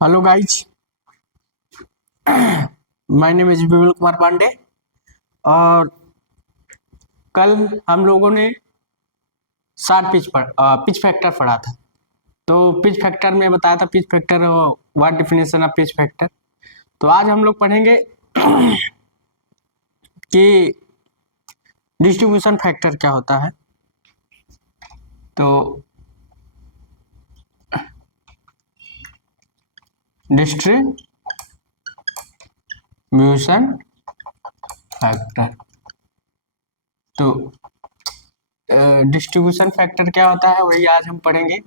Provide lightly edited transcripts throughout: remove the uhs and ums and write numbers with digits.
Hello guys, my name is Vipul Kumar Pandey. और कल हम लोगों ने शार्ट पिच फैक्टर पढ़ा था। तो पिच फैक्टर में बताया था pitch factor what definition of pitch factor. तो आज हम लोग पढ़ेंगे कि डिस्ट्रीब्यूशन फैक्टर क्या होता है। तो डिस्ट्रीब्यूशन फैक्टर, तो डिस्ट्रीब्यूशन फैक्टर क्या होता है वही आज हम पढ़ेंगे।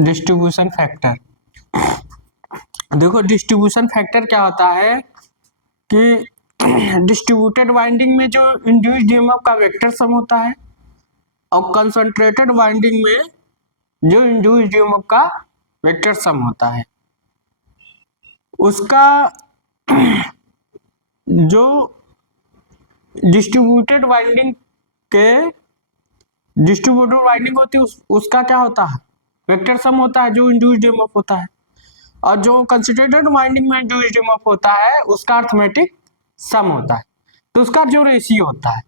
डिस्ट्रीब्यूशन फैक्टर, देखो डिस्ट्रीब्यूशन फैक्टर क्या होता है कि डिस्ट्रीब्यूटेड वाइंडिंग में जो इंड्यूस्ड ईएमएफ का वेक्टर सम होता है और कंसंट्रेटेड वाइंडिंग में जो इंड्यूस्ड ईएमएफ का वेक्टर सम होता है, उसका जो डिस्ट्रीब्यूटेड वाइंडिंग होती है उसका क्या होता है, वेक्टर सम होता है जो इंड्यूस्ड ईएमएफ होता है। और जो कंसंट्रेटेड वाइंडिंग में इंड्यूस्ड ईएमएफ होता है उसका अर्थमेटिक सम होता है। तो उसका जो रेशियो होता है,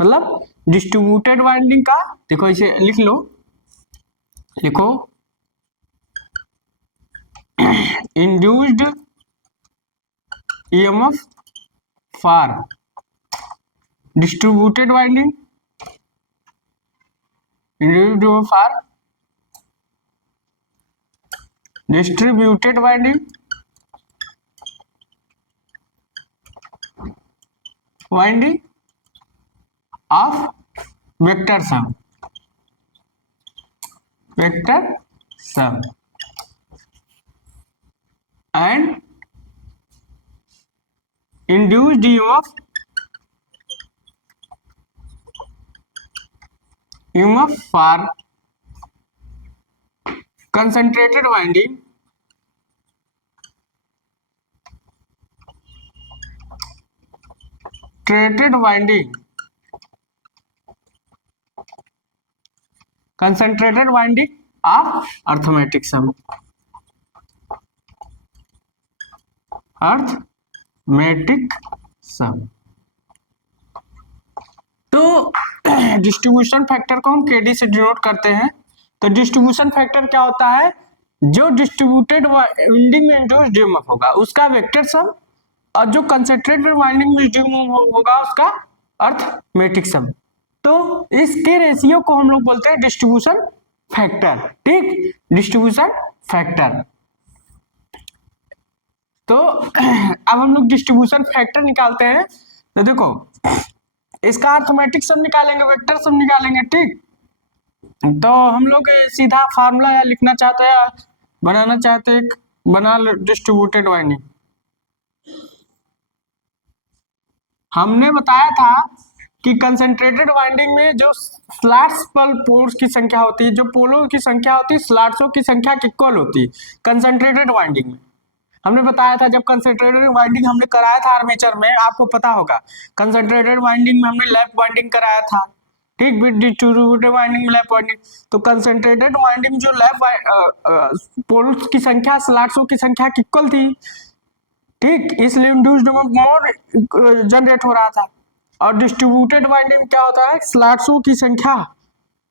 मतलब डिस्ट्रीब्यूटेड वाइंडिंग का, देखो इसे लिखो induced EMF for distributed winding, induced EMF for distributed winding of vector some and induced EMF for concentrated winding concentrated winding of arithmetic sum, तो डिस्ट्रीब्यूशन फैक्टर को हम केडी से डिनोट करते हैं। तो डिस्ट्रीब्यूशन फैक्टर क्या होता है, जो डिस्ट्रीब्यूटेड वाइंडिंग में इंड्यूस्ड ईएमएफ होगा उसका वेक्टर सम और जो कंसंट्रेटेड वाइंडिंग में ईएमएफ होगा उसका अर्थमेटिक सम। तो इसके रेशियो को हम लोग बोलते हैं डिस्ट्रीब्यूशन फैक्टर। ठीक, डिस्ट्रीब्यूशन फैक्टर। तो अब हम लोग डिस्ट्रीब्यूशन फैक्टर निकालते हैं। तो देखो इसका अर्थमेटिक सम निकालेंगे, वेक्टर सम निकालेंगे। ठीक, तो हम लोग सीधा फार्मूला लिखना चाहते हैं, बनाना चाहते हैं, बना डिस्ट्रीब्यूटेड वाइंडिंग। हमने बताया था कि कंसंट्रेटेड वाइंडिंग में जो स्लॉट्स पर पोल्स की संख्या होती है, जो पोलों की संख्या होती है स्लॉट्सों की संख्या की इक्वल होती है कंसंट्रेटेड वाइंडिंग में। हमने बताया था जब कंसंट्रेटेड वाइंडिंग हमने कराया था आर्मेचर में, आपको पता होगा कंसंट्रेटेड वाइंडिंग में हमने लैप वाइंडिंग कराया था। ठीक, विद डिस्ट्रीब्यूटेड वाइंडिंग में लैप वाइंडिंग। तो कंसंट्रेटेड वाइंडिंग जो लैप पोल्स की संख्या स्लॉट्सों की संख्या की इक्वल थी। ठीक, इसलिए इंड्यूस्ड मोर जनरेट हो रहा था। और डिस्ट्रीब्यूटेड वाइंडिंग क्या होता है, स्लॉट्सों की संख्या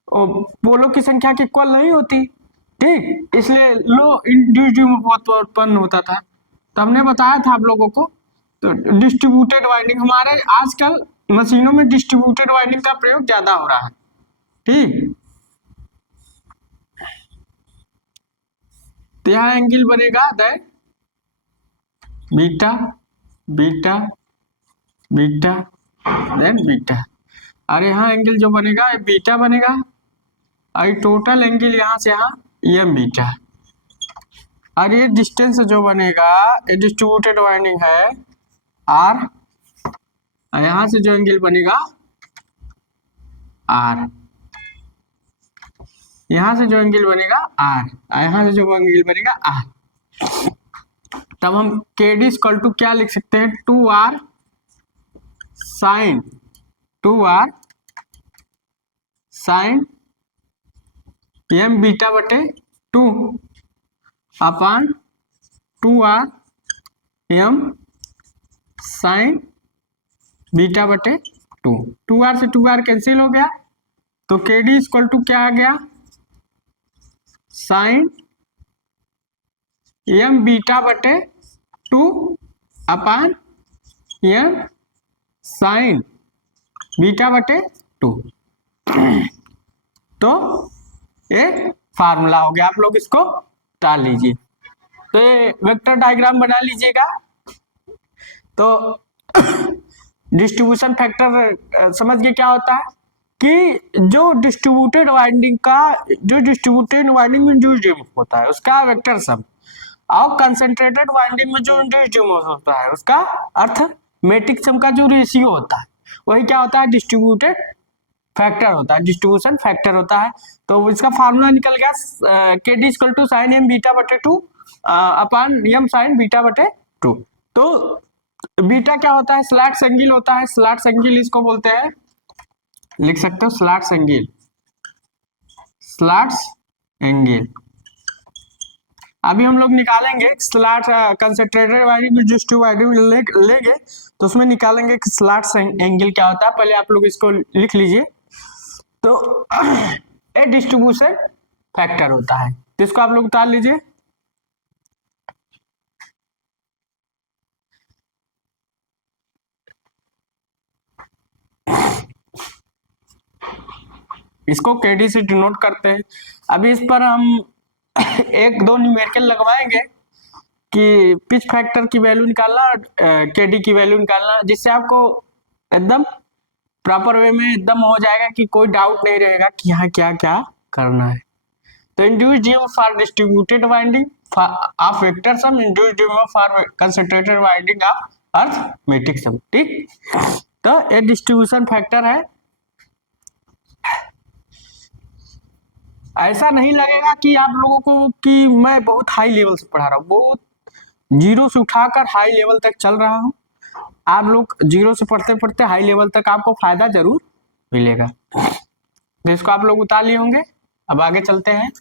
पोलों की संख्या की इक्वल नहीं होती। ठीक, इसलिए लो इंड्यूस्ड बहुत उत्पन्न होता था। तो हमने बताया था आप लोगों को। तो डिस्ट्रीब्यूटेड वाइंडिंग हमारे आजकल मशीनों में डिस्ट्रीब्यूटेड वाइंडिंग का प्रयोग ज्यादा हो रहा है। ठीक, तो यहाँ एंगल बनेगा beta beta beta then beta. और यहाँ एंगल जो बनेगा बीटा बनेगा और टोटल एंगल यहाँ से यहाँ एम बीटा। और ये डिस्टेंस जो बनेगा, ये डिस्ट्रीब्यूटेड वाइंडिंग है आर, यहां से जो एंगल बनेगा आर, यहां से जो एंगल बनेगा आर, यहां से जो एंगल बनेगा आर। तब हम केडी इक्वल टू क्या लिख सकते हैं, 2r sign 2r sign M beta बटे 2 अपान 2r एम साइन बीटा बटे 2। 2r से 2r कैंसिल हो गया, तो के डी इक्वल टू क्या आ गया, साइन एम बीटा बटे 2 अपान एम साइन बीटा बटे 2। तो ये फार्मूला हो गया, आप लोग इसको डाल लीजिए। तो ये वेक्टर डायग्राम बना लीजिएगा। तो डिस्ट्रीब्यूशन फैक्टर समझ गए क्या होता है कि जो डिस्ट्रीब्यूटेड वाइंडिंग में इंड्यूस्ड ईएमएफ होता है उसका वेक्टर सम, और कंसंट्रेटेड वाइंडिंग में जो इंड्यूस्ड ईएमएफ होता है उसका अर्थमेटिक सम का जो रेशियो होता है वही क्या होता है, डिस्ट्रीब्यूटेड फैक्टर होता है, डिस्ट्रीब्यूशन फैक्टर होता है। तो इसका फार्मूला निकल गया के D equal to sine M beta बटे 2 अपान एम साइन बीटा बटे 2। तो बीटा क्या होता है, स्लैट्स एंगल होता है, स्लैट्स एंगल इसको बोलते हैं, लिख सकते हो स्लैट्स एंगल, स्लैट्स एंगल। अभी हम लोग निकालेंगे slate concentrated winding distributed winding लेंगे तो उसमें निकालेंगे कि स्लैट्स एंगल क्या होता है। पहले आप लोग इसको लिख लीजिए। तो ए डिस्ट्रीब्यूशन फैक्टर होता है, तो इसको आप लोग उतार लीजिए। इसको केडी से डिनोट करते हैं। अभी इस पर हम एक दो न्यूमेरिकल लगवाएंगे कि पिच फैक्टर की वैल्यू निकालना, केडी की वैल्यू निकालना, जिससे आपको एकदम प्रॉपर वे में एकदम हो जाएगा कि कोई डाउट नहीं रहेगा कि यहाँ क्या क्या करना है। तो induced EMF for distributed winding of vector sum, induced EMF for concentrated winding of arithmetic sum. ठीक, तो ये डिस्ट्रीब्यूशन फैक्टर है। ऐसा नहीं लगेगा कि आप लोगों को कि मैं बहुत हाई लेवल से पढ़ा रहा हूँ, बहुत जीरो से उठाकर हाई लेवल तक चल रहा हूँ। आप लोग जीरो से पढ़ते पढ़ते हाई लेवल तक आपको फायदा जरूर मिलेगा। तो इसको आप लोग उतार लिए होंगे। अब आगे चलते हैं।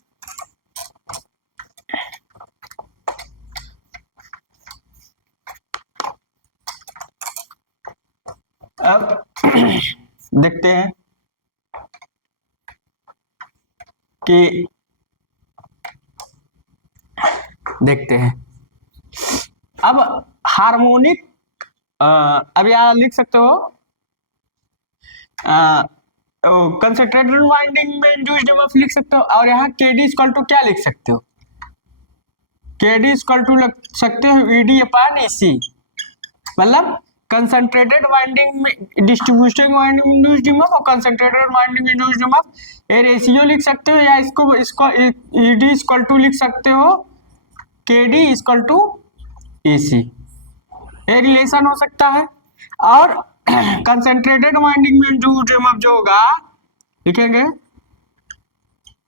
अब देखते हैं कि अब हार्मोनिक, अब यहाँ लिख सकते हो कंसंट्रेटेड वाइंडिंग में इंड्यूस्ड ईएमएफ लिख सकते हो, और यहाँ केडी इक्वल टू क्या लिख सकते हो, केडी इक्वल टू लिख सकते हो ईडी अपान ईसी। मतलब कंसंट्रेटेड वाइंडिंग में डिस्ट्रीब्यूशन वाइंडिंग में इंड्यूस्ड ईएमएफ और कंसंट्रेटेड वाइंडिंग में इंड्यूस्ड ईएमएफ ये रेशियो लिख सकते हो, या इसको ईडी इक्वल टू लिख सकते हो केडी इक्वल टू ईसी, ये रिलेशन हो सकता है। और कंसंट्रेटेड वाइंडिंग में इंड्यूस्ड ईएमएफ जो होगा लिखेंगे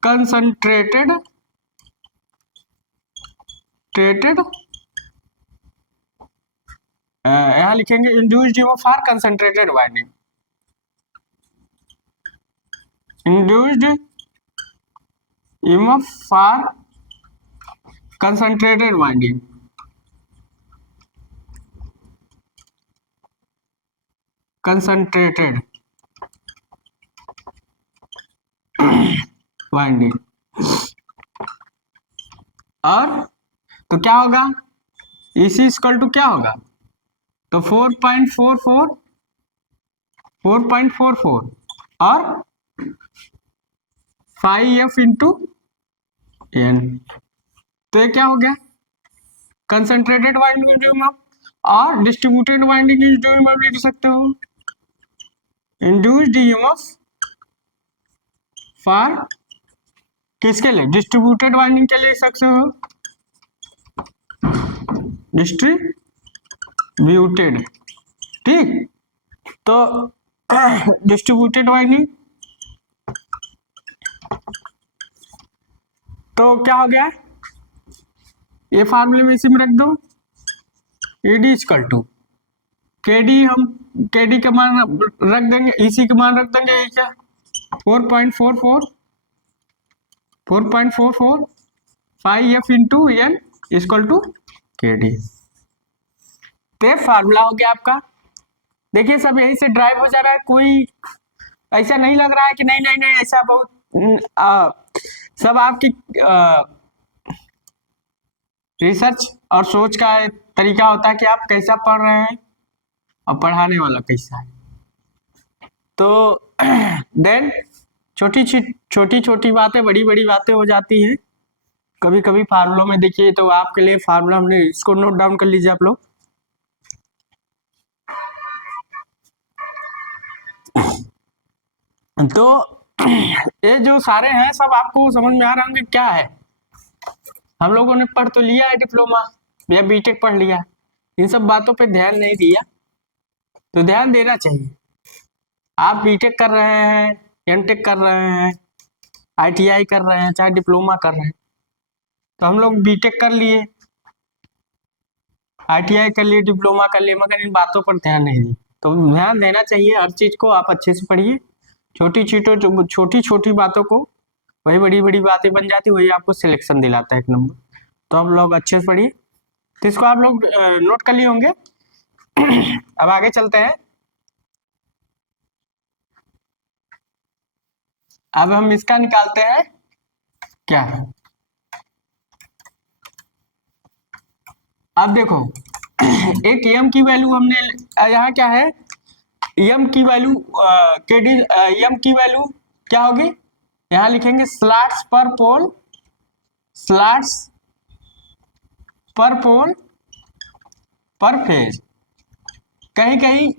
कंसंट्रेटेड यहाँ लिखेंगे induced EMF for concentrated winding, induced EMF for concentrated winding, concentrated winding. और तो क्या होगा, इसी इक्वल टू क्या होगा, तो 4.44 और 5F इंटू एन। तो ये क्या हो गया, कंसंट्रेटेड वाइंडिंग इंड्यूस्ड और डिस्ट्रीब्यूटेड वाइंडिंग इंड्यूस्ड लिख सकते हो इंड्यूस्ड ईएमएफ फॉर किसके लिए, डिस्ट्रीब्यूटेड वाइंडिंग के लिए सकते हो, डिस्ट्रीब्यूटेड। ठीक, तो डिस्ट्रीब्यूटेड वाइंडिंग तो क्या हो गया, ये फार्मूले में इसी में रख दो, ईडी इक्वल टू केडी, हम केडी का मान रख देंगे, इसी का मान रख देंगे, ये क्या 4.44 4.445 इंटू एन इक्वल टू के डी। तो फार्मूला हो गया आपका। देखिए सब यही से ड्राइव हो जा रहा है, कोई ऐसा नहीं लग रहा है कि नहीं नहीं नहीं ऐसा बहुत सब आपकी रिसर्च और सोच का तरीका होता है कि आप कैसा पढ़ रहे हैं और पढ़ाने वाला कैसा है। तो देन छोटी छोटी बातें बड़ी बड़ी बातें हो जाती हैं कभी कभी फार्मूलों में। देखिए तो आपके लिए फार्मूला हमने इसको नोट डाउन कर लीजिए आप लोग। तो ये जो सारे हैं सब आपको समझ में आ रहे होंगे क्या है। हम लोगों ने पढ़ तो लिया है डिप्लोमा या बीटेक पढ़ लिया, इन सब बातों पे ध्यान नहीं दिया, तो ध्यान देना चाहिए। आप बीटेक कर रहे हैं, एमटेक कर रहे हैं, आईटीआई कर रहे हैं, चाहे डिप्लोमा कर रहे हैं, तो हम लोग बीटेक कर लिए, आईटीआई कर लिए, डिप्लोमा कर लिए, मगर इन बातों पर ध्यान नहीं दिया। तो ध्यान देना चाहिए हर चीज को, आप अच्छे से पढ़िए। छोटी छोटी बातों को वही बड़ी बड़ी बातें बन जाती, वही आपको सिलेक्शन दिलाता है 1 नंबर। तो हम लोग अच्छे से पढ़िए। तो इसको आप लोग नोट कर लिए होंगे। अब आगे चलते हैं। अब हम इसका निकालते हैं क्या। अब देखो एक एम की वैल्यू हमने यहाँ क्या है, एम की वैल्यू के डी, एम की वैल्यू क्या होगी, यहाँ लिखेंगे स्लॉट्स पर पोल, स्लॉट्स पर पोल पर फेज। कहीं कहीं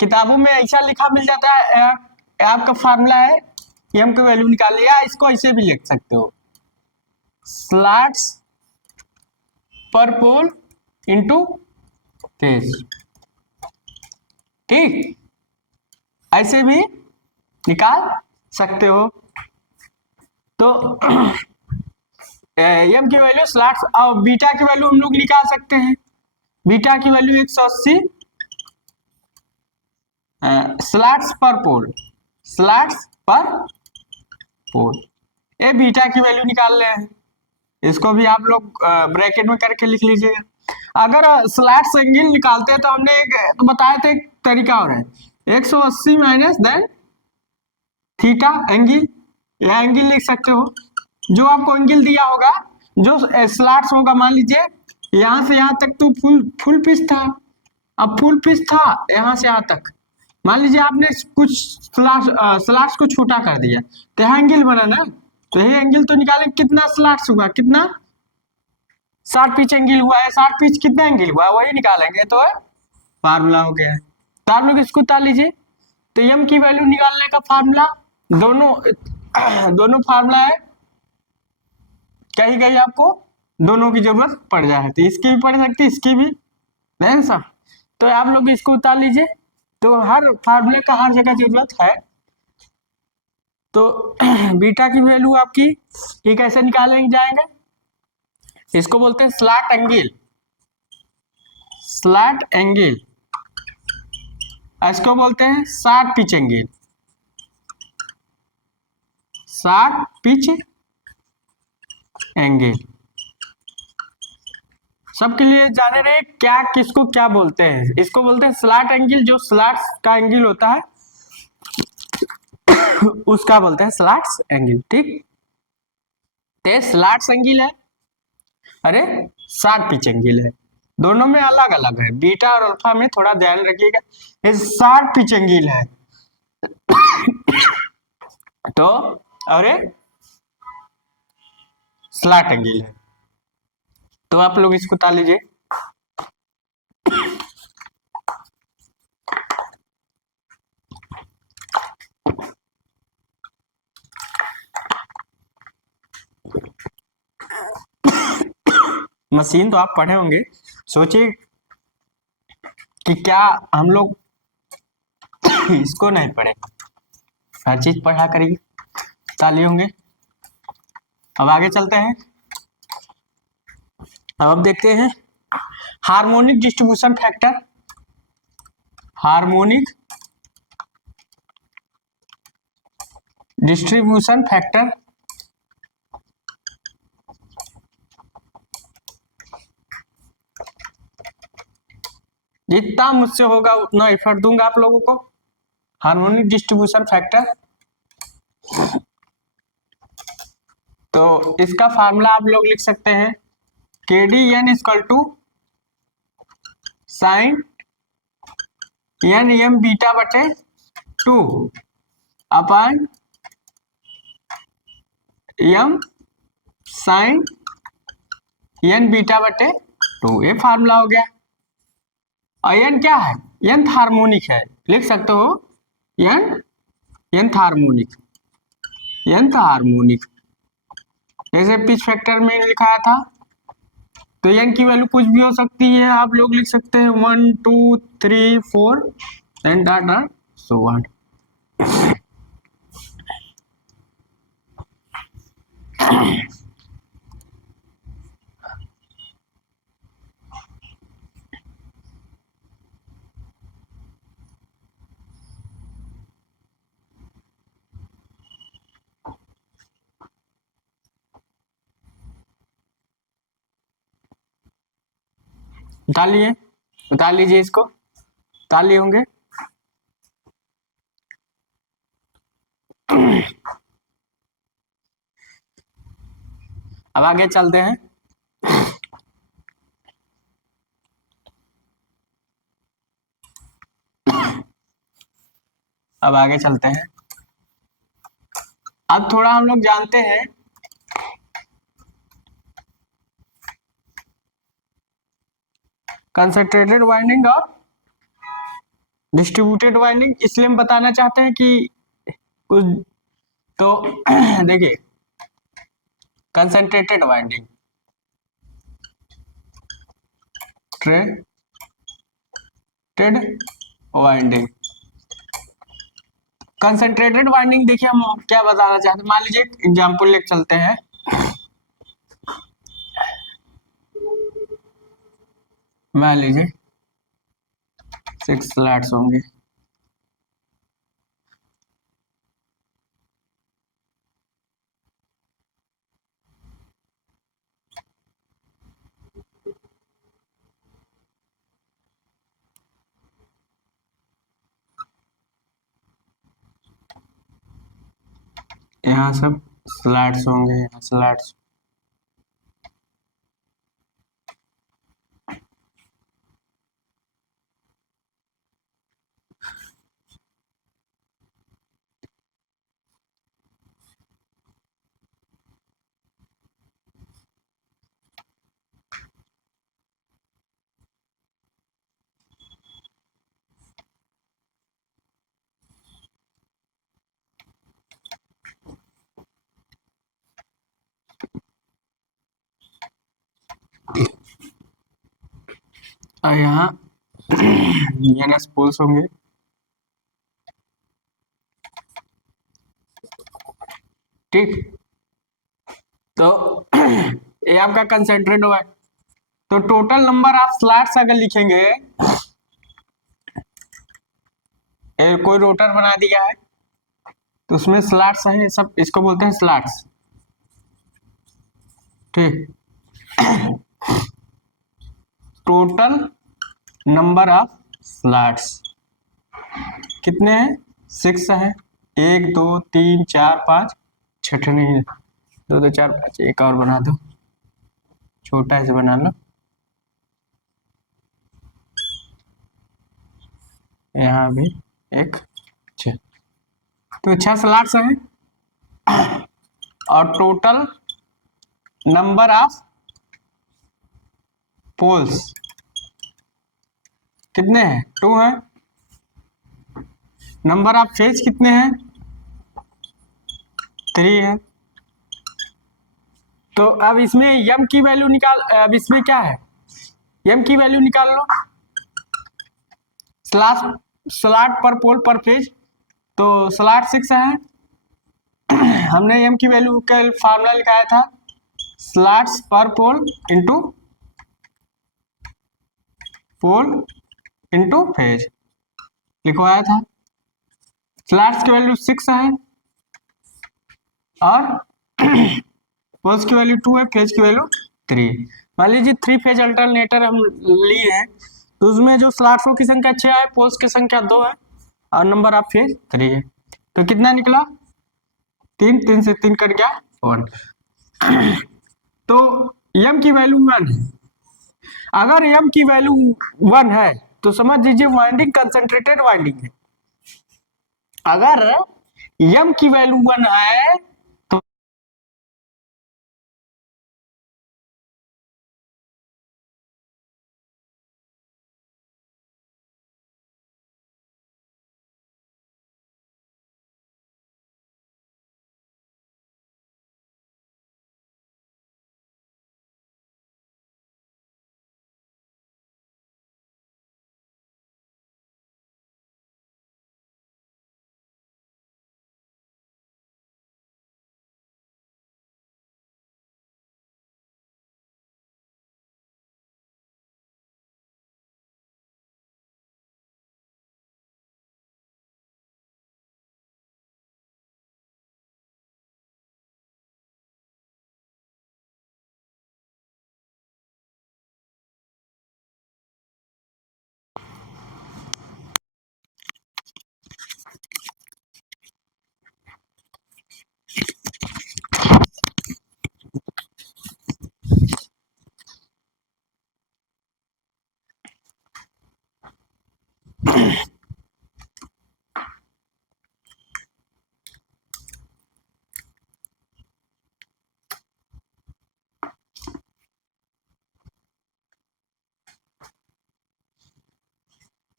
किताबों में ऐसा लिखा मिल जाता है, आपका फार्मूला है एम की वैल्यू निकालिए, या इसको ऐसे भी लिख सकते हो, स्लॉट्स पर पोल इंटू फेज। ठीक, ऐसे भी निकाल सकते हो। तो एम की वैल्यू स्लॉट्स और बीटा की वैल्यू हम लोग निकाल सकते हैं। बीटा की वैल्यू 180 स्लॉट्स पर पोल, स्लॉट्स पर पोल, ये बीटा की वैल्यू निकाल रहे हैं। इसको भी आप लोग ब्रैकेट में करके लिख लीजिएगा। अगर स्लॉट्स एंगल निकालते हैं तो हमने एक तो बताया था एक तरीका और है, 180 माइनस देन थीटा एंगल, यह एंगल लिख सकते हो। जो आपको एंगल दिया होगा, जो स्लॉट्स होगा, मान लीजिए यहाँ से यहाँ तक तो फुल पिच था, अब फुल पिच था यहाँ से यहाँ तक, मान लीजिए आपने कुछ स्लॉट्स को छोटा कर दिया, तो यहाँ एंगल बना ना, तो ये एंगल तो निकाले कितना स्लॉट्स हुआ, कितना 60 पिच एंगल हुआ है, 60 पिच कितना एंगल हुआ है वही निकालेंगे, तो फार्मूला हो गया है। तो आप लोग इसको उतार लीजिए। तो एम की वैल्यू निकालने का फार्मूला दोनों फार्मूला है, कहीं कहीं आपको दोनों की जरूरत पड़ जाए, तो इसकी भी पड़ सकती है, इसकी भी, नहीं सब। तो आप लोग इसको उतार लीजिए। तो हर फार्मूले का हर जगह जरूरत है। तो बीटा की वैल्यू आपकी ये कैसे निकालेंगे जाएंगे, इसको बोलते हैं स्लॉट एंगल, स्लॉट एंगल, इसको बोलते हैं 60 पिच एंगल, 60 पिच एंगल। सबके लिए जाने रहे क्या किसको क्या बोलते हैं, इसको बोलते हैं स्लॉट एंगल, जो स्लॉट्स का एंगल होता है उसका बोलते हैं स्लॉट्स एंगल। ठीक, तो स्लॉट्स एंगल है, अरे 60 पिच एंगल है, दोनों में अलग अलग है, बीटा और अल्फा में थोड़ा ध्यान रखिएगा। ये 60 पिच एंगल है, तो और स्लॉट एंगल है। तो आप लोग इसको उतार लीजिए। मशीन तो आप पढ़े होंगे, सोचिए कि क्या हम लोग इसको नहीं पढ़े, हर चीज पढ़ा करिए, ताली होंगे। अब आगे चलते हैं। अब देखते हैं harmonic distribution factor, harmonic distribution factor जितना मुझसे होगा उतना एफर्ट दूंगा आप लोगों को। हार्मोनिक डिस्ट्रीब्यूशन फैक्टर, तो इसका फार्मूला आप लोग लिख सकते हैं के D N equal to sine N M beta बटे 2 upon M sine N beta बटे 2, ये फार्मूला हो गया। और एन क्या है? एन हार्मोनिक है, लिख सकते हो एन हार्मोनिक, एन हार्मोनिक। जैसे पिच फैक्टर में लिखाया था, तो एन की वैल्यू कुछ भी हो सकती है, आप लोग लिख सकते हैं 1 2 3 4 एंड डाट सो ऑन। उतार उतार लीजिए इसको, उतार लिए होंगे। अब आगे चलते हैं। अब आगे चलते हैं। अब थोड़ा हम लोग जानते हैं कंसंट्रेटेड वाइंडिंग और डिस्ट्रीब्यूटेड वाइंडिंग, इसलिए हम बताना चाहते हैं कि कुछ तो देखिए, concentrated winding, winding, concentrated winding, देखिए हम क्या बताना चाहते हैं। मान लीजिए एग्जांपल लेके चलते हैं। मान लीजिए 6 स्लैट्स होंगे, यहाँ सब स्लैट्स होंगे, यहाँ स्लैट्स। और यहाँ एनएस पोल्स होंगे। ठीक, तो ये आपका कंसंट्रेट हुआ है। तो टोटल नंबर ऑफ स्लैट्स अगर लिखेंगे, कोई रोटर बना दिया है तो उसमें स्लैट्स हैं, सब इसको बोलते हैं स्लैट्स। ठीक, टोटल नंबर ऑफ स्लैट्स कितने हैं? 6 हैं। 1 2 3 4 5, छठे नहीं, 2 2 4 5, एक और बना दो, छोटा ऐसे बना लो। यहाँ भी एक 6, तो 6 स्लैट्स हैं। और टोटल नंबर ऑफ पोल्स कितने हैं? 2 हैं। नंबर ऑफ फेज कितने हैं? 3 है। तो अब इसमें यम की वैल्यू निकाल, अब इसमें क्या है, यम की वैल्यू निकाल लो, स्लॉट पर पोल पर फेज। तो स्लॉट 6 है, हमने एम की वैल्यू का फार्मूला लिखाया था स्लॉट्स पर पोल इंटू फेज लिखवाया था। स्लॉट्स की वैल्यू 6 है और पोल्स की वैल्यू 2 है, फेज की वैल्यू 3। मान लीजिए 3 फेज अल्टरनेटर हम लिए हैं, तो उसमें जो स्लॉट्सों की संख्या 6 है, पोल्स की संख्या 2 है और नंबर ऑफ फेज 3 है। तो कितना निकला? 3, 3 से 3 कट गया 1। तो m की वैल्यू 1 है। अगर m की वैल्यू 1 है तो समझ लीजिए वाइंडिंग कंसंट्रेटेड वाइंडिंग है। अगर m की वैल्यू 1 है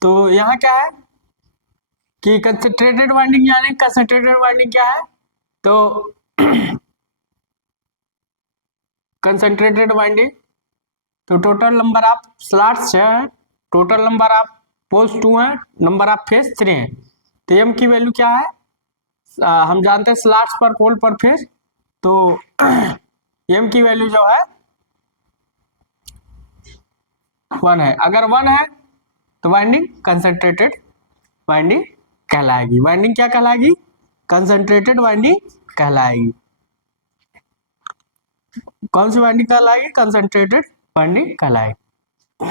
तो यहाँ क्या है कि कंसंट्रेटेड वाइंडिंग, यानी कंसंट्रेटेड वाइंडिंग क्या है? तो कंसंट्रेटेड वाइंडिंग, तो टोटल नंबर ऑफ स्लॉट्स 6 है, टोटल नंबर ऑफ पोल्स 2 है, नंबर ऑफ फेज 3 है। तो m की वैल्यू क्या है? हम जानते हैं स्लॉट्स पर पोल पर फेज, तो m की वैल्यू जो है 1 है। अगर 1 है तो वाइंडिंग कंसंट्रेटेड वाइंडिंग कहलाएगी। वाइंडिंग क्या कहलाएगी? कंसंट्रेटेड वाइंडिंग कहलाएगी। कौन सी वाइंडिंग कहलाएगी? कंसंट्रेटेड वाइंडिंग कहलाएगी।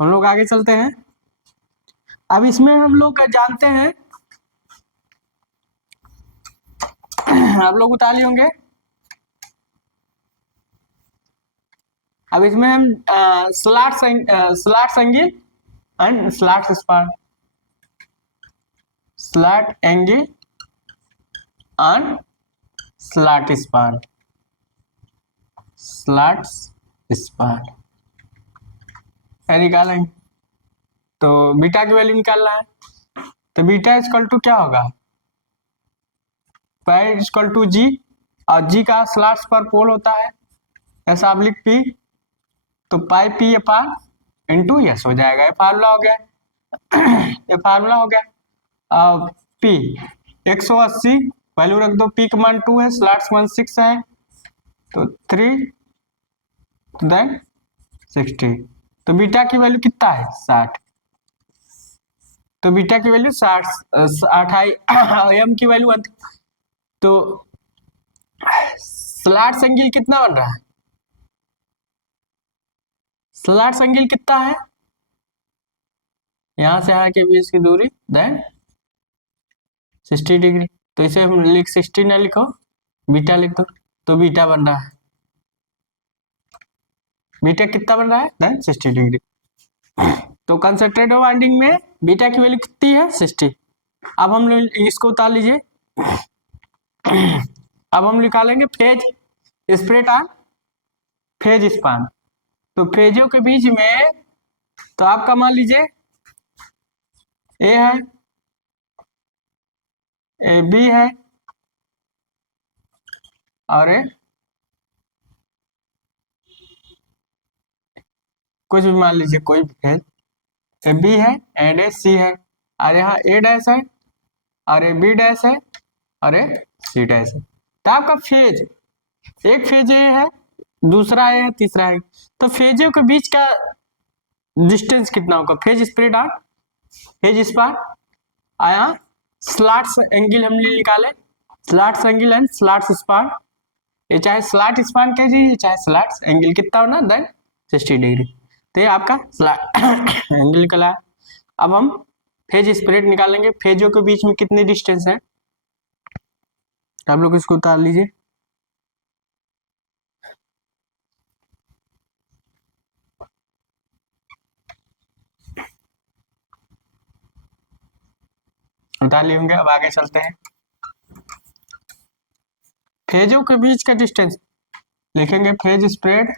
हम लोग आगे चलते हैं। अब इसमें हम लोग जानते हैं, आप लोग उतार लिए होंगे। अब इसमें हम slot angle and slot span, slot angle and slot span, slot span निकालेंगे। तो बीटा की वैल्यू निकालना है। तो बीटा इक्वल टू क्या होगा? पाई इक्वल टू जी, और जी का स्लॉट्स पर पोल होता है ऐसा आप लिख पी, तो पाई पी अपान इंटू एस हो जाएगा। ये फार्मूला हो गया। ये फार्मूला हो गया। पी 180 वैल्यू रख दो, पी का मान 2 है, स्लॉट्स मान 6 है, तो 3 देन 60। तो बीटा की वैल्यू कितना है? 60। तो बीटा की वैल्यू 60 आई, एम की वैल्यू 1। तो स्लॉट एंगल कितना बन रहा है? स्लॉट एंगल कितना है? यहां से यहाँ के बीच की दूरी देन 60 डिग्री। तो इसे हम 60 ना लिखो, बीटा लिख दो, तो बीटा बन रहा है। बीटा कितना बन रहा है? Then 60 degree. तो कंसंट्रेटेड वाइंडिंग में बीटा की वैल्यू कितनी है? 60। अब हम इसको उतार लीजिए। अब हम निकालेंगे phase spread on phase span. तो फेजों के बीच में, तो आपका मान लीजिए ए है, ए बी है और ए कुछ भी मान लीजिए, कोई भी फेज, ए बी है एंड ए सी है, और यहाँ ए डैश है और ए बी डैश है और ए सी डैश है। तो आपका फेज, एक फेज ए है, दूसरा ए है, तीसरा है। तो फेजों के बीच का डिस्टेंस कितना होगा? Phase spread on phase span आया, स्लॉट्स एंगल हमने निकाले, slots angle and slots span. ये चाहे स्लैट स्पान कहिए चाहे स्लैट एंगल कितना होना देन 60 डिग्री। तो ये आपका स्लैट एंगल निकला। अब हम फेज स्प्रेड निकालेंगे। फेजों के बीच में कितनी डिस्टेंस है, आप लोग इसको उतार लीजिए। उतार लिए होंगे। अब आगे चलते हैं। फेजों के बीच का डिस्टेंस लिखेंगे phase spread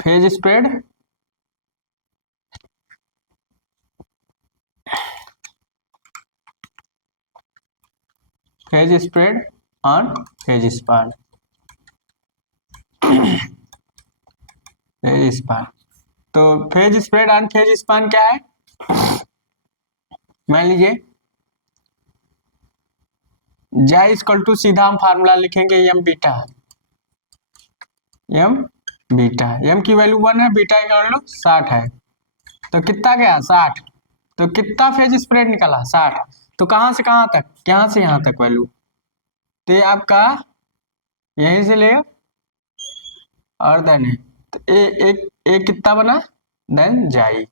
phase spread phase spread on phase span. Phase span, तो phase spread on phase span क्या है, मान लीजिए जाई इक्वल टू सीधा हम फार्मूला लिखेंगे M beta. M beta, M की वैल्यू 1 है, बीटा की वैल्यू 60 है। तो कितना गया 60। तो कितना फेज स्प्रेड निकला 60। तो कहां से कहां तक, यहां से यहां तक वैल्यू। तो ये आपका यहीं से ले और देन है। तो एक कितना बना देन जाई।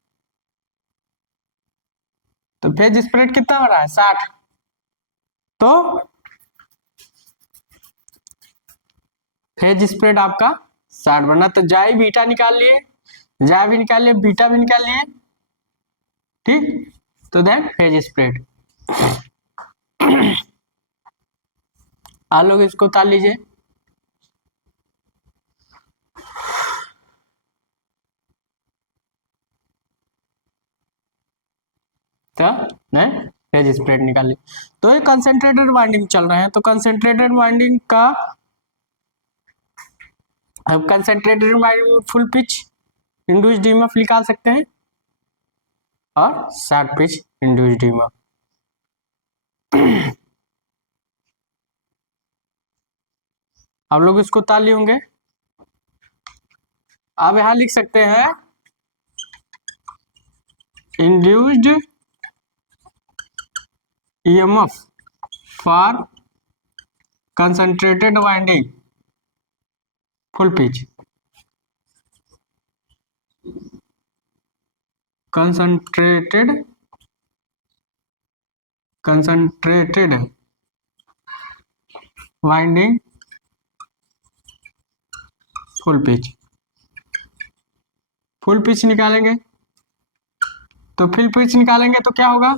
तो फेज स्प्रेड कितना बना है 60। तो फेज स्प्रेड आपका 60 बना। तो जाई बीटा निकाल लिए, जाई भी निकाल लिए, बीटा भी निकाल लिए, ठीक। तो देन फेज स्प्रेड। आप लोग इसको उतार लीजिए। तो नहीं फेज स्प्रेड निकाल ली। तो ये कंसेंट्रेटेड वाइंडिंग चल रहे हैं। तो कंसेंट्रेटेड वाइंडिंग का अब concentrated winding full pitch induced DMF निकाल सकते हैं और शॉर्ट पिच इंड्यूस्ड डीएमएफ। आप लोग इसको उतार लिए होंगे। आप यहां लिख सकते हैं induced EMF for concentrated winding full pitch. Concentrated winding full pitch. Full pitch निकालेंगे। तो फुल पिच निकालेंगे तो क्या होगा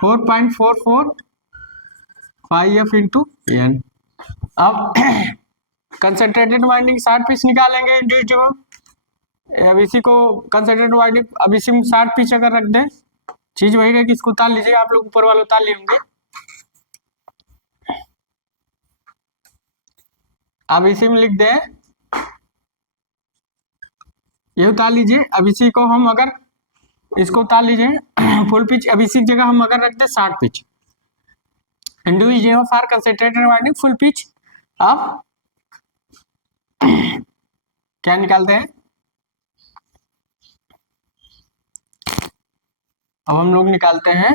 4.445 इंटू एन। अब कंसंट्रेटेड वाइंडिंग 60 पीस निकालेंगे इंडिविजुअल। अब इसी को कंसंट्रेटेड वाइंडिंग अब इसी में 60 पीस अगर रख दें, चीज वही रहेगी। इसको उतार लीजिए। आप लोग ऊपर वाले उतार लिए होंगे। अब इसी में लिख दें, ये उतार लीजिए। अब इसी को हम अगर इसको उतार लीजिए फुल पिच। अब इसी जगह हम अगर रख दें 60 pitch individual for concentrated winding full pitch. अब क्या निकालते हैं, अब हम लोग निकालते हैं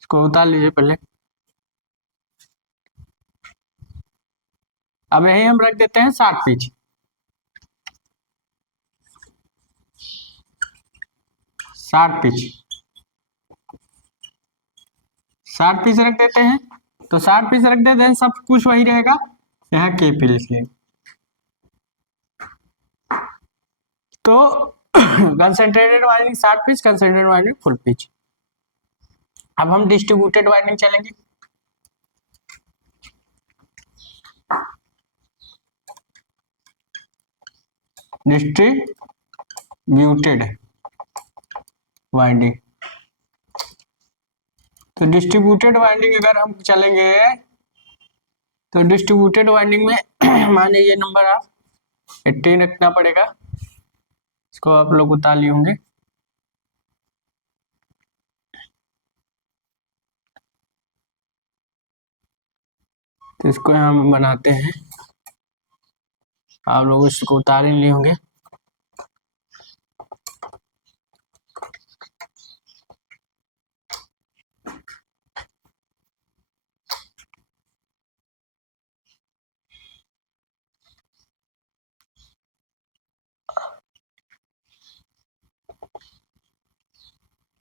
इसको उतार लीजिए पहले। अब यही हम रख देते हैं 60 पिच। 60 पिच 60 पीस रख देते हैं। तो 60 पीस रख देते हैं, सब कुछ वही रहेगा। यहाँ के पी लिख लेंगे। तो concentrated winding 60 piece, concentrated winding full pitch. अब हम डिस्ट्रीब्यूटेड वाइंडिंग चलेंगे। Distributed winding. तो डिस्ट्रीब्यूटेड वाइंडिंग अगर हम चलेंगे तो डिस्ट्रीब्यूटेड वाइंडिंग में माने ये नंबर आप 18 रखना पड़ेगा। इसको आप लोग उतार लिए होंगे। तो इसको हम बनाते हैं आप लोग इसको उतार ही लिए होंगे।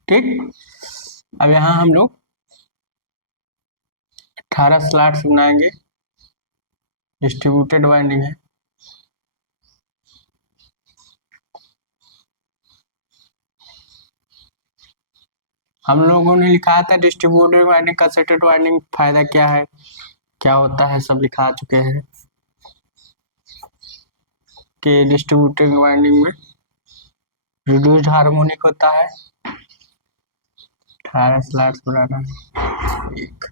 ठीक, अब यहाँ हम लोग 18 स्लॉट्स बनाएंगे। डिस्ट्रीब्यूटेड वाइंडिंग है। हम लोगों ने लिखा था डिस्ट्रीब्यूटेड वाइंडिंग कंसंट्रेटेड वाइंडिंग फायदा क्या है, क्या होता है, सब लिखा चुके हैं कि डिस्ट्रीब्यूटेड वाइंडिंग में रिड्यूस्ड हार्मोनिक होता है। 18 स्लॉट्स बनाना है। एक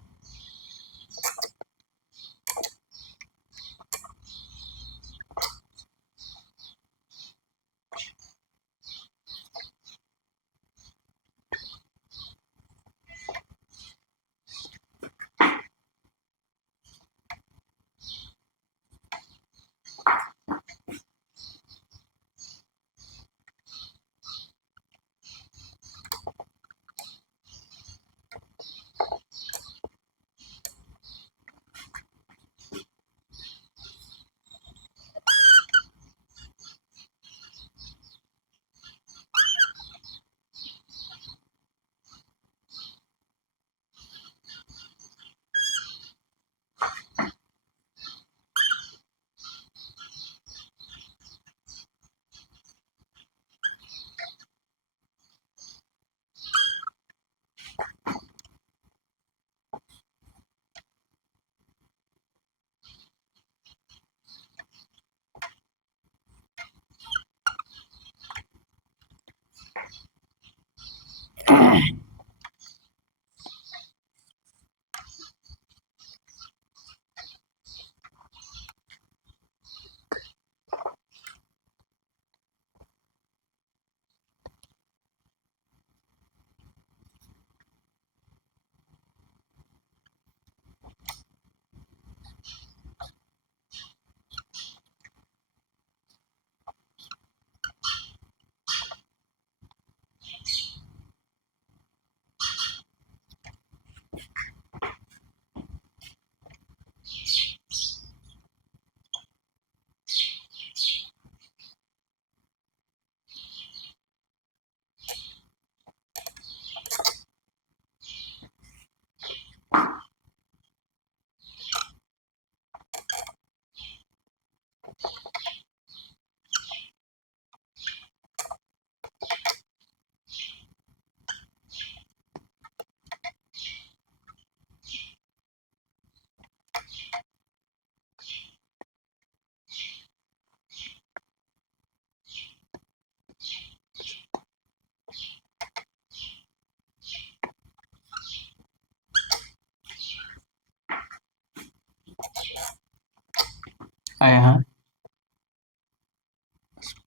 यहाँ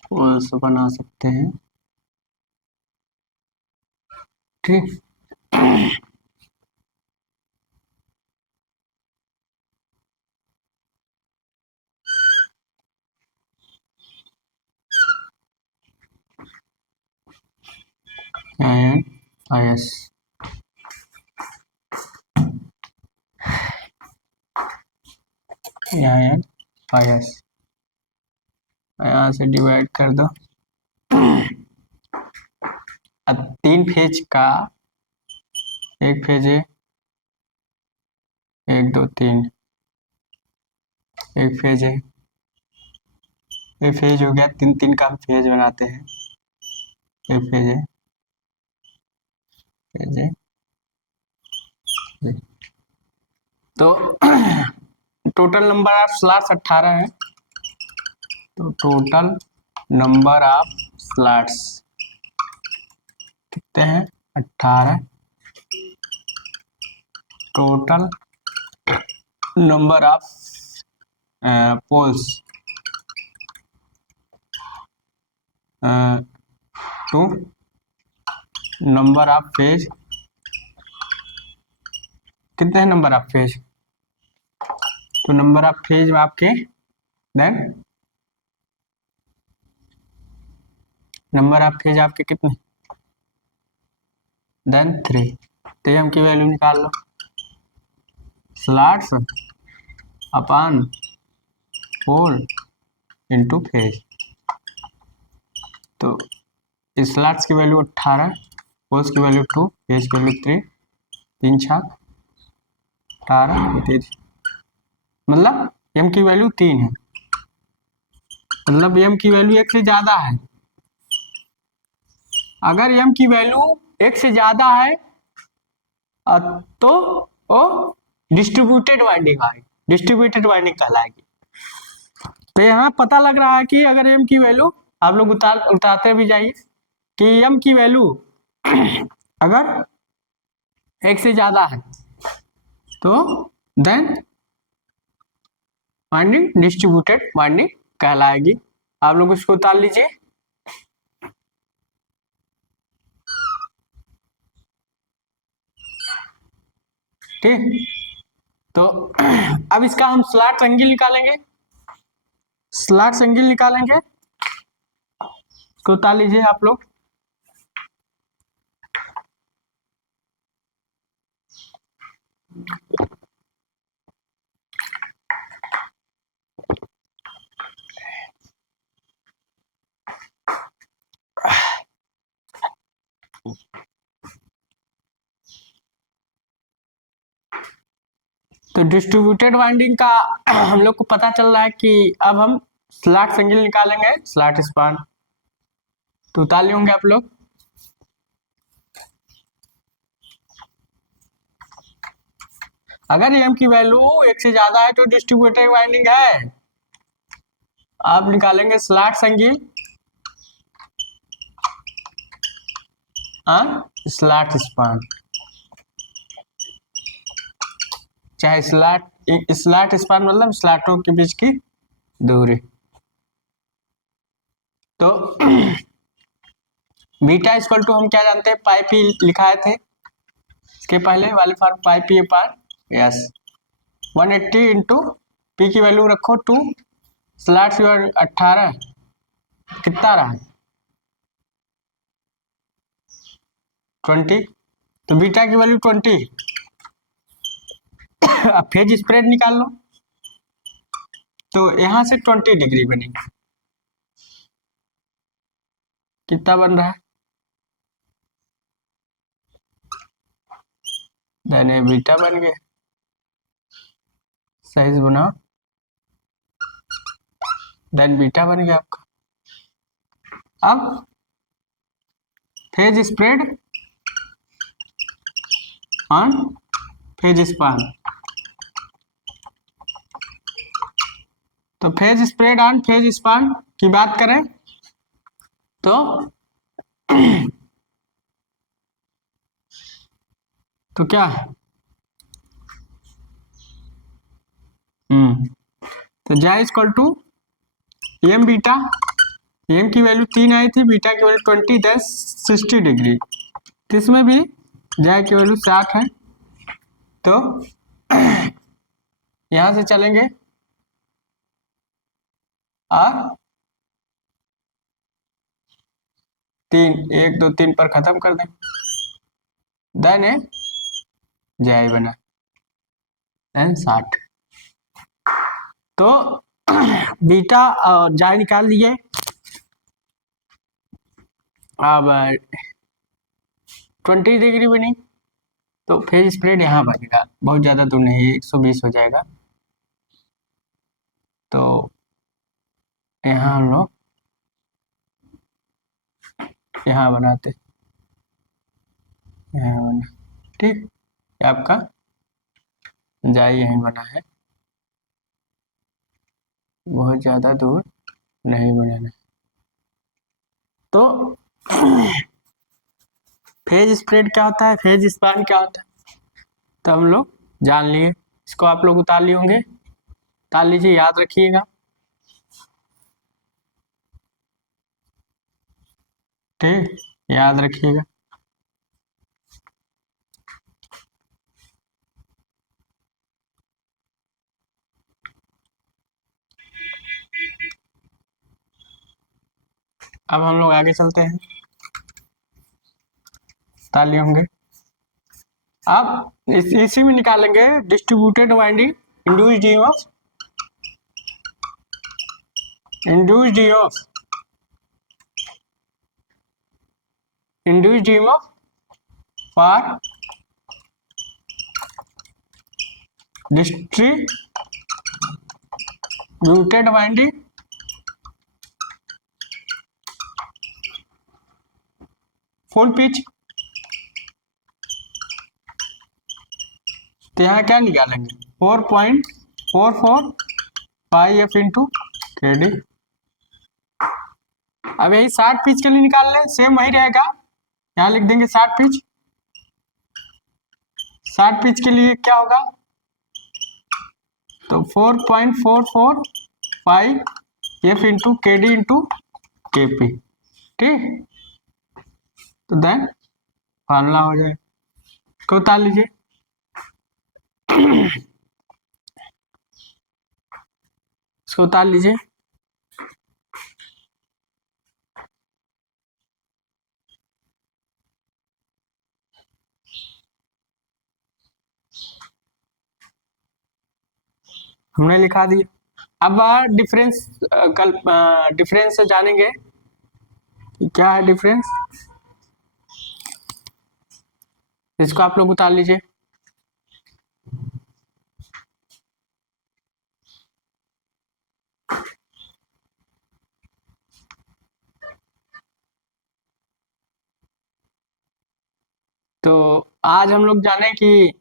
पोल्स बना सकते हैं। ठीक, IS IS यहाँ से डिवाइड कर दो। अब 3 फेज का, एक फेज है, 1 2 3, एक फेज है, एक फेज हो गया, 3 का फेज बनाते हैं। एक फेज है, फेज है। तो टोटल नंबर ऑफ स्लॉट्स 18 है। तो टोटल नंबर ऑफ स्लॉट्स कितने हैं? 18। Total number of poles 2, number of phase कितने हैं? नंबर ऑफ फेज, तो नंबर ऑफ फेज में आपके देन नंबर ऑफ फेज आपके कितने, देन 3। तो एम की वैल्यू निकाल लो, स्लॉट्स अपॉन पोल इंटू फेज। तो स्लॉट्स की वैल्यू 18, पोल्स की वैल्यू 2, फेज की वैल्यू 3, 3 छाक 18, मतलब एम की वैल्यू 3 है, मतलब एम की वैल्यू 1 से ज्यादा है। अगर एम की वैल्यू 1 से ज्यादा है तो वो डिस्ट्रीब्यूटेड वाइंडिंग आएगी, डिस्ट्रीब्यूटेड वाइंडिंग कहलाएगी। तो यहाँ पता लग रहा है कि अगर एम की वैल्यू, आप लोग उतारते भी जाइए कि एम की वैल्यू अगर 1 से ज्यादा है तो देन वाइंडिंग डिस्ट्रीब्यूटेड वाइंडिंग कहलाएगी। आप लोग इसको उतार लीजिए। ठीक, तो अब इसका हम स्लॉट एंगल निकालेंगे, स्लॉट एंगल निकालेंगे, इसको उतार लीजिए आप लोग। तो डिस्ट्रीब्यूटेड वाइंडिंग का हम लोग को पता चल रहा है कि अब हम स्लॉट एंगल निकालेंगे, स्लॉट स्पान। तो उतार लिए होंगे आप लोग। अगर एम की वैल्यू 1 से ज्यादा है तो डिस्ट्रीब्यूटेड वाइंडिंग है। आप निकालेंगे slot angle on slot span, चाहे स्लॉट स्पान मतलब स्लॉटों के बीच की दूरी। तो बीटा इक्वल टू हम क्या जानते हैं, पाई पी लिखाए थे इसके पहले वाले form, pi P upon is 180 into P की वैल्यू रखो 2, स्लॉट 18, कितना रहा 20, तो बीटा की वैल्यू 20। अब फेज स्प्रेड निकाल लो, तो यहां से 20 डिग्री बनेगी, कितना बन रहा है, देन ये बीटा बन गया, साइज बनाओ, देन बीटा बन गया आपका। अब phase spread on phase span, तो phase spread on phase span की बात करें तो तो क्या है, तो जा equal to M beta, M की वैल्यू 3 आई थी, बीटा की वैल्यू 20, 10 60 डिग्री, इसमें भी जा की वैल्यू 60 है। तो यहां से चलेंगे और 3 1 2 3 पर खत्म कर दें, देन ए जाए बना, देन 60। तो बीटा जाए निकाल लिए। अब 20 डिग्री बनी, तो फेज स्प्रेड यहाँ बनेगा, बहुत ज्यादा दूर नहीं है, 120 हो जाएगा। तो यहाँ हम लोग यहाँ बनाते, यहाँ बना, ठीक, आपका जाए यहीं बना है, बहुत ज्यादा दूर नहीं बनाना। तो फेज स्प्रेड क्या होता है, फेज स्पान क्या होता है, तो हम लोग जान लिए, इसको आप लोग उतार लिए होंगे, उतार लीजिए, याद रखिएगा। ठीक, याद रखिएगा। अब हम लोग आगे चलते हैं, ताली होंगे। अब इसी में निकालेंगे distributed winding, induced EMF, induced EMF, induced EMF for distributed winding full pitch. तो यहाँ क्या निकालेंगे 4.44 एफ इंटू के डी। अब यही 60 पिच के लिए निकाल लें, सेम वही रहेगा, यहाँ लिख देंगे 60 पिच। 60 पिच के लिए क्या होगा, तो 4.445 एफ इंटू के डी इंटू के पी, ठीक। तो देन फार्मूला हो जाए, इसको उतार लीजिए। इसको उतार लीजिए। हमने लिखा दिया। अब डिफरेंस, कल डिफरेंस जानेंगे क्या है डिफरेंस, इसको आप लोग उतार लीजिए। तो आज हम लोग जाने कि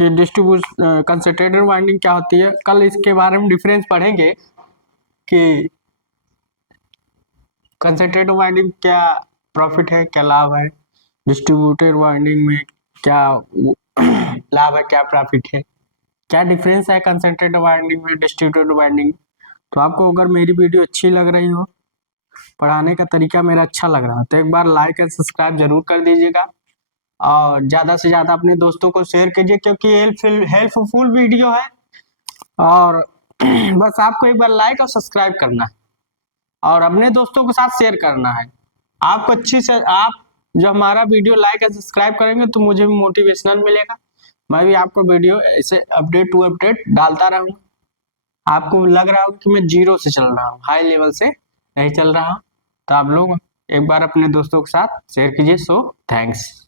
डिस्ट्रीब्यूट कंसंट्रेटेड वाइंडिंग क्या होती है। कल इसके बारे में डिफरेंस पढ़ेंगे कि कंसंट्रेटेड वाइंडिंग क्या प्रॉफिट है, क्या लाभ है, डिस्ट्रीब्यूटेड वाइंडिंग में क्या लाभ है, क्या प्रॉफिट है, क्या डिफरेंस है कंसंट्रेटेड वाइंडिंग में डिस्ट्रीब्यूटेड वाइंडिंग। तो आपको अगर मेरी वीडियो अच्छी लग रही हो, पढ़ाने का तरीका मेरा अच्छा लग रहा है, तो एक बार लाइक एंड सब्सक्राइब जरूर कर दीजिएगा और ज़्यादा से ज़्यादा अपने दोस्तों को शेयर कीजिए, क्योंकि हेल्पफुल वीडियो है। और बस आपको एक बार लाइक और सब्सक्राइब करना है और अपने दोस्तों के साथ शेयर करना है। आपको अच्छी से, आप जब हमारा वीडियो लाइक और सब्सक्राइब करेंगे तो मुझे भी मोटिवेशनल मिलेगा, मैं भी आपको वीडियो ऐसे अपडेट टू अपडेट डालता रहूँगा। आपको लग रहा होगा कि मैं जीरो से चल रहा हूँ, हाई लेवल से नहीं चल रहा हूँ, तो आप लोग एक बार अपने दोस्तों के साथ शेयर कीजिए। So thanks.